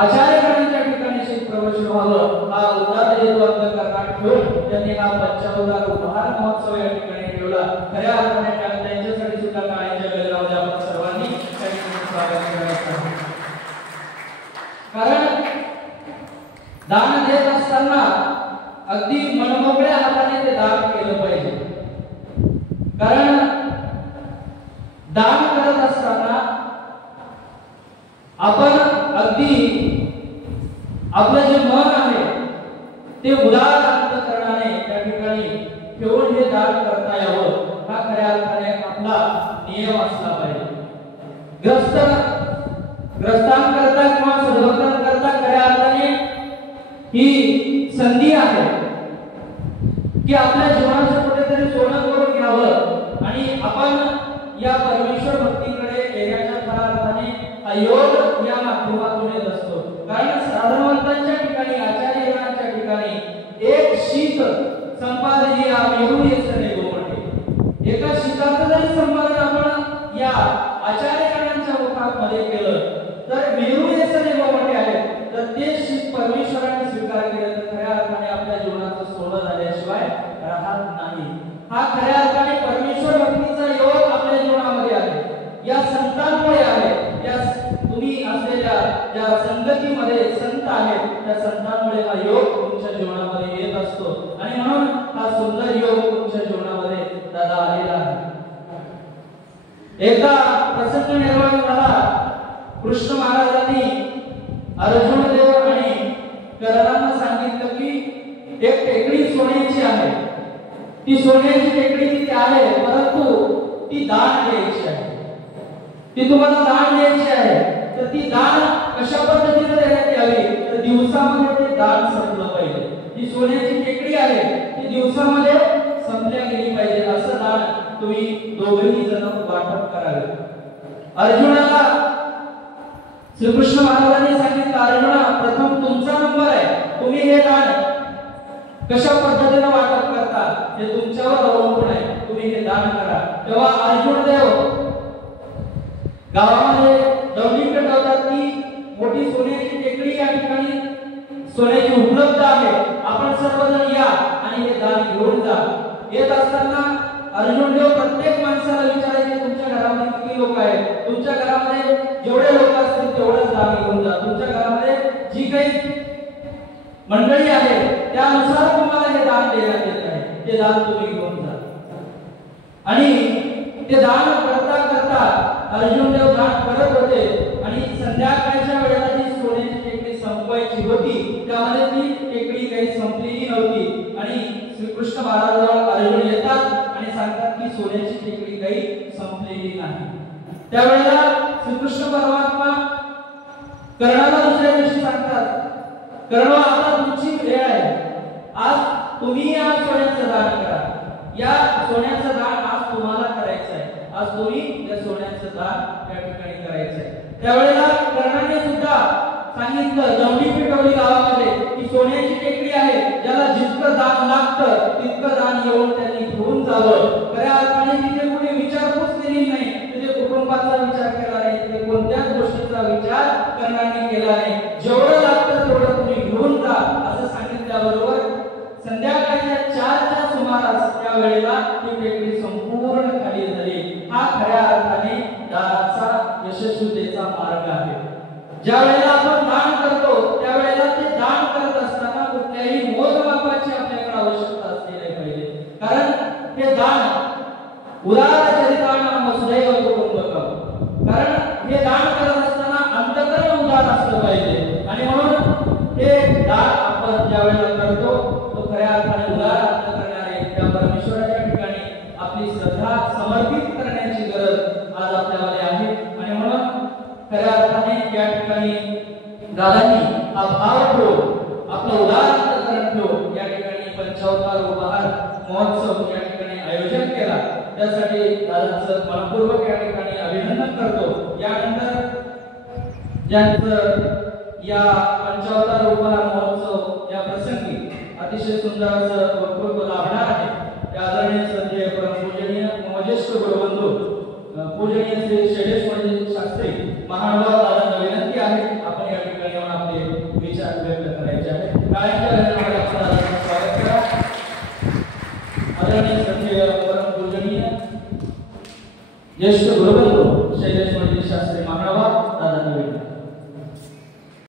आचार्यगणांच्या ठिकाणी शीत प्रवेश व्हावं हा उदात्त हेतू अंतःकरणात ठेवून त्यांनी हा 55 उपहार महोत्सव या ठिकाणी ठेवला. खऱ्या अर्थाने त्यांच्यासाठी सुद्धा काळ्यांच्या गजरामध्ये आपण सर्वांनी त्या ठिकाणी स्वागत करायचं. कारण दान देत असताना अगदी मनमोकळ्या हाताने ते दान केलं पाहिजे. कारण दान करत असताना आपण अगदी आपलं जे मन आहे ते उदार अंतःकरणाने त्या ठिकाणी ठेवून हे दान करता यावं हा खऱ्या अर्थाने आपला नियम असला पाहिजे. ग्रस्तांकरता किंवा सद्भक्तांकरता खऱ्या अर्थाने ही संधी आहे की आपल्या जीवनाचं कुठेतरी सोनं करून घ्यावं आणि आपण या परमेश्वर भक्तीकडे येण्याच्या खऱ्या अर्थाने योग या माध्यमातून येत असतो. कारण साधनवंतांच्या ठिकाणी आचार्यगणांच्या ठिकाणी एक शीत संपादनी या मेरुयेसने गोमटे एका शीताचं जरी संपादन आपण या आचार्यगणांच्या मुखामध्ये केलं तर मेरुयेसने गोमटे आहे. तर ते शीत परमेश्वराने स्वीकार केलं तर खऱ्या अर्थाने आपल्या जीवनाचं सोनं झाल्याशिवाय राहत नाही. हा खऱ्या अर्थाने परमेश्वर भक्तीचा योग आपल्या जीवनामध्ये आहे. या संतांमुळे आहे. या तुम्ही असलेल्या ज्या संगतीमध्ये संत आहेत त्या संतांमुळे हा योग तुमच्या जीवनामध्ये येत असतो आणि म्हणून हा सुंदर योग तुमच्या जीवनामध्ये दादा आलेला आहे. एकदा प्रसंग निर्माण झाला. कृष्ण महाराजांनी अर्जुन देव आणि कर्णांना सांगितलं की एक टेकडी सोन्याची आहे. ती सोन्याची टेकडी तिथे आहे परंतु ती दान द्यायची आहे. ती तुम्हाला दान द्यायची आहे. तर ती दान कशा पद्धतीने देण्यात यावी तर दिवसामध्ये ते दान संपलं पाहिजे. ही सोन्याची टेकडी आहे ती दिवसामध्ये संपल्या गेली पाहिजे. असं दान तुम्ही दोघेही जण वाटप करावे. अर्जुनाला श्रीकृष्ण महाराजांनी सांगितलं अर्जुना प्रथम तुमचा नंबर आहे. तुम्ही हे दान कशा पद्धतीने वाटप करता हे तुमच्यावर अवलंबून आहे. तुम्ही हे दान करा. तेव्हा अर्जुन देव गावामध्ये दौंडी पेटवतात की मोठी सोन्याची टेकडी या ठिकाणी सोन्याची उपलब्ध आहे. आपण सर्वजण या आणि हे दान घेऊन जा. येत असताना अर्जुन देव प्रत्येक माणसाला विचारायचे तुमच्या घरामध्ये किती लोक आहेत. तुमच्या घरामध्ये जेवढे लोक असतील तेवढेच दान घेऊन जा. तुमच्या घरामध्ये जी काही मंडळी आहे त्यानुसार तुम्हाला हे दान देण्यात येत आहे. ते दान तुम्ही घेऊन जा. आणि ते दान करता करता अर्जुन देव दान करत होते आणि संध्याकाळच्या वेळेला जी सोन्याची टेकडी संपवायची होती त्यामध्ये ती टेकडी काही संपलेली नव्हती. आणि श्रीकृष्ण महाराज अर्जुन येतात आणि सांगतात की सोन्याची टेकडी काही संपलेली नाही. त्यावेळेला श्रीकृष्ण परमात्मा कर्णाला दुसऱ्या दिवशी सांगतात कर्ण आता तुमची वेळ आहे. आज तुम्ही या सोन्याचं दान करा. या सोन्याचं दान आज तुम्हाला करायचं आहे. आज तुम्ही या सोन्याचं दान त्या ठिकाणी करायचं आहे. त्यावेळेला कर्णाने सुद्धा सांगितलं दौंडी पेटवली गावामध्ये की सोन्याची टेकडी आहे. ज्याला जितकं दान लागतं तितकं दान येऊन त्यांनी घेऊन जावं. खऱ्या अर्थाने तिथे कुठे विचारपूस केली नाही. तिथे कुटुंबाचा विचार केला नाही. तिथे कोणत्याच गोष्टीचा विचार कर्णाने केला नाही. जेवढं लागतं तेवढं तुम्ही घेऊन जा असं सांगितल्याबरोबर संध्याकाळच्या 4च्या सुमारास त्या वेळेला ती टेकडी संपूर्ण खाली झाली. हा खऱ्या अर्थाने दानाचा यशस्वीतेचा मार्ग आहे. ज्या वेळेला आपण दान करतो त्यावेळेला ते दान करत असताना कुठल्याही मोजमापाची आपल्याकडे आवश्यकता असली नाही पाहिजे. कारण हे दान उदार चरितानां वसुधैव कुटुंबकम्. कारण हे दान करत असताना अंतःकरण उदार असलं पाहिजे. आणि म्हणून हे दान आपण ज्या वेळेला करतो तो खऱ्या अर्थाने उदार अंतःकरणाने त्या परमेश्वराच्या ठिकाणी आपली श्रद्धा समर्पित करण्याची गरज आज आपल्यामध्ये आहे. आणि म्हणून खऱ्या अर्थाने या ठिकाणी दादांनी हा भाव ठेवून आपलं उदार अंतःकरण ठेवून या ठिकाणी 55 उपहार महोत्सव या ठिकाणी आयोजन केला. त्यासाठी दादांचं मनपूर्वक या ठिकाणी अभिनंदन करतो. यानंतर ज्यांचं या 55 उपहार महोत्सव या प्रसंगी अतिशय सुंदर असं वक्तव्य लाभणार आहे त्या आदरणीय संजय परमपूजनीय मजेष्ठ गुरुबंधू पूजनीय श्री शैलेश शास्त्री महानुभाव दादांना विनंती आहे आपण या ठिकाणी येऊन आपले ज्येष्ठ गुरुबंधू